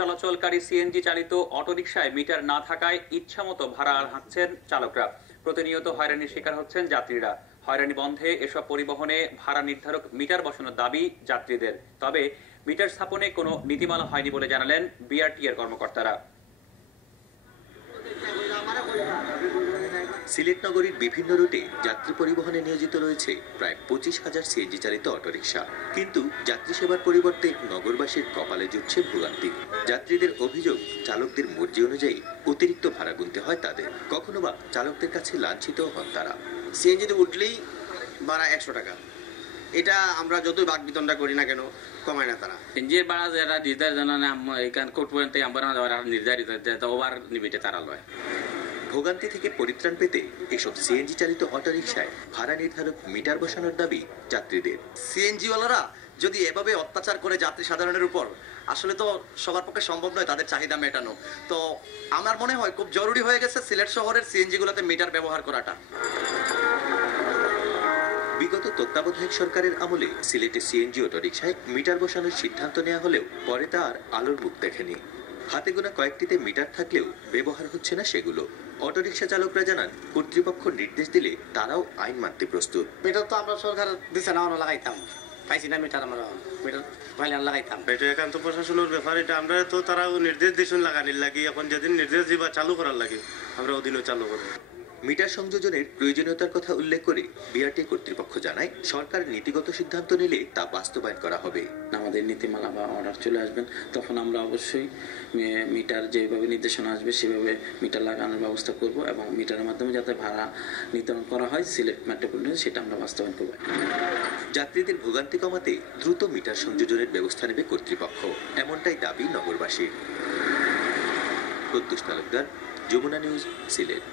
চলাচলকারী CNG চালিত অটোরিকশায় metre না থাকায় ইচ্ছামতো ভাড়া হাঁকছেন চালকরা। প্রতিনিয়ত হয়রানির শিকার হচ্ছেন যাত্রীরা। হয়রানি বন্ধে এসব পরিবহনে ভাড়া নির্ধারক মিটার বসানোর দাবি যাত্রীদের। তবে মিটার স্থাপনে কোনো নীতিমালা হয়নি বলে জানালেন বিআরটি এর কর্মকর্তারা। সিলেট নগরীর বিভিন্ন রুটে যাত্রী পরিবহনে নিয়োজিত রয়েছে প্রায় 25,000 সিএনজি চালিত অটোরিকশা। কিন্তু যাত্রী সেবার পরিবর্তে নগরবাসীর কপালে জুটছে ভোগান্তি। যাত্রীদের অভিযোগ, চালকদের মর্জি অনুযায়ী অতিরিক্ত ভাড়া গুনতে হয় তাদের। কখনো বা চালকদের কাছে লাঞ্ছিত হন তারা। সিএনজিতে উঠলেই ভাড়া 100 টাকা। এটা আমরা যতই বাক বিতণ্ডা করি না কেন কমায় না তারা। সিএনজির ভাড়া যারা নির্ধারিত এখান কোর্ট পর্যন্ত আমরা নির্ধারিত ওভার নিবিটে তারা লয়। ভোগান্তি থেকে পরিত্রাণ পেতে এসব সিএনজি চালিত অটোরিকশায় ভাড়া নির্ধারক মিটার বসানোর দাবি যাত্রীদের। সিএনজিওয়ালারা যদি এভাবে অত্যাচার করে যাত্রী সাধারণের উপর, আসলে তো সবার পক্ষে সম্ভব নয় তাদের চাহিদা মেটানো। তো আমার মনে হয় খুব জরুরি হয়ে গেছে সিলেট শহরের সিএনজিগুলোতে মিটার ব্যবহার করাটা। বিগত তত্ত্বাবধায়ক সরকারের আমলে সিলেটে সিএনজি অটোরিকশায় মিটার বসানোর সিদ্ধান্ত নেওয়া হলেও পরে তা আর আলোর মুখ দেখেনি। হাতে গোনা কয়েকটিতে মিটার থাকলেও ব্যবহার হচ্ছে না সেগুলো। অটোরিকশা চালকরা জানান, কর্তৃপক্ষ নির্দেশ দিলে তারাও আইন মানতে প্রস্তুত। মিটার তো আমরা সরকার দিচ্ছে না, আমরা লাগাইতাম, পাইছি না মিটার, আমরা মিটার পাইলে লাগাইতাম। এটা একান্ত প্রশাসনের ব্যাপার, এটা আমরা তো তারাও নির্দেশ দিয়েছেন লাগানির লাগে। এখন যেদিন নির্দেশ দিবা চালু করার লাগে আমরা ওদিনও চালু করব। মিটার সংযোজনের প্রয়োজনীয়তার কথা উল্লেখ করে বিআরটি কর্তৃপক্ষ জানায়, সরকার নীতিগত সিদ্ধান্ত নিলে তা বাস্তবায়ন করা হবে। আমাদের নীতিমালা বা অর্ডার চলে আসবেন, তখন আমরা অবশ্যই মিটার যেভাবে নির্দেশনা আসবে সেভাবে মিটার লাগানোর ব্যবস্থা করব এবং মিটারের মাধ্যমে যাতে ভাড়া নির্ধারণ করা হয় সিলেট মেট্রোপলিটনে, সেটা আমরা বাস্তবায়ন করব। যাত্রীদের ভোগান্তি কমাতে দ্রুত মিটার সংযোজনের ব্যবস্থা নেবে কর্তৃপক্ষ, এমনটাই দাবি নগরবাসীর। প্রত্যুষ তালুকদার, যমুনা নিউজ, সিলেট।